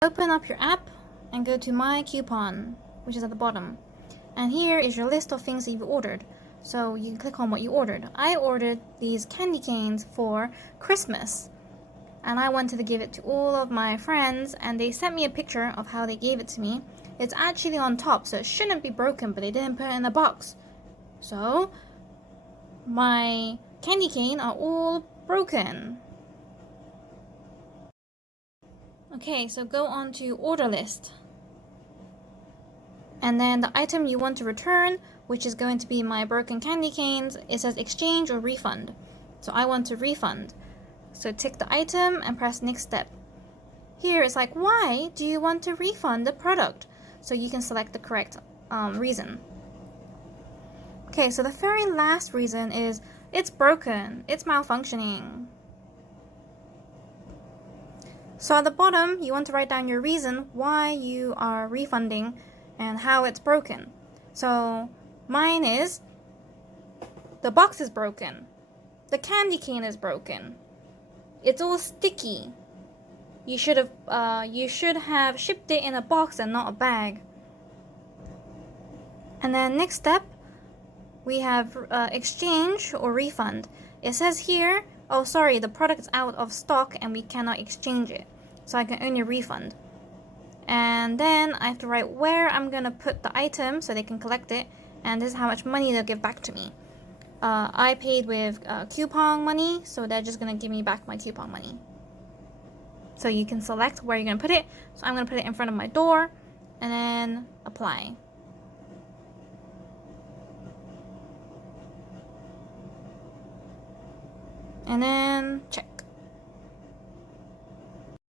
Open up your app and go to My Coupon, which is at the bottom. And here is your list of things that you've ordered. So you can click on what you ordered. I ordered these candy canes for Christmas. And I wanted to give it to all of my friends, and they sent me a picture of how they gave it to me. It's actually on top, so it shouldn't be broken, but they didn't put it in the box. So my candy cane are all broken. Okay, so go on to order list. And then the item you want to return, which is going to be my broken candy canes, it says exchange or refund. So I want to refund. So tick the item and press next step. Here it's like, why do you want to refund the product? So you can select the correct reason. Okay, so the very last reason is it's broken, it's malfunctioning. So at the bottom, you want to write down your reason why you are refunding and how it's broken. So mine is the box is broken, the candy cane is broken, it's all sticky. You should have shipped it in a box and not a bag. And then next step, we have exchange or refund. It says here, oh sorry, the product is out of stock and we cannot exchange it, so I can only refund. And then I have to write where I'm gonna put the item so they can collect it, and this is how much money they'll give back to me. I paid with Coupang money, so they're just gonna give me back my Coupang money. So you can select where you're gonna put it. So I'm gonna put it in front of my door and then apply. And then check.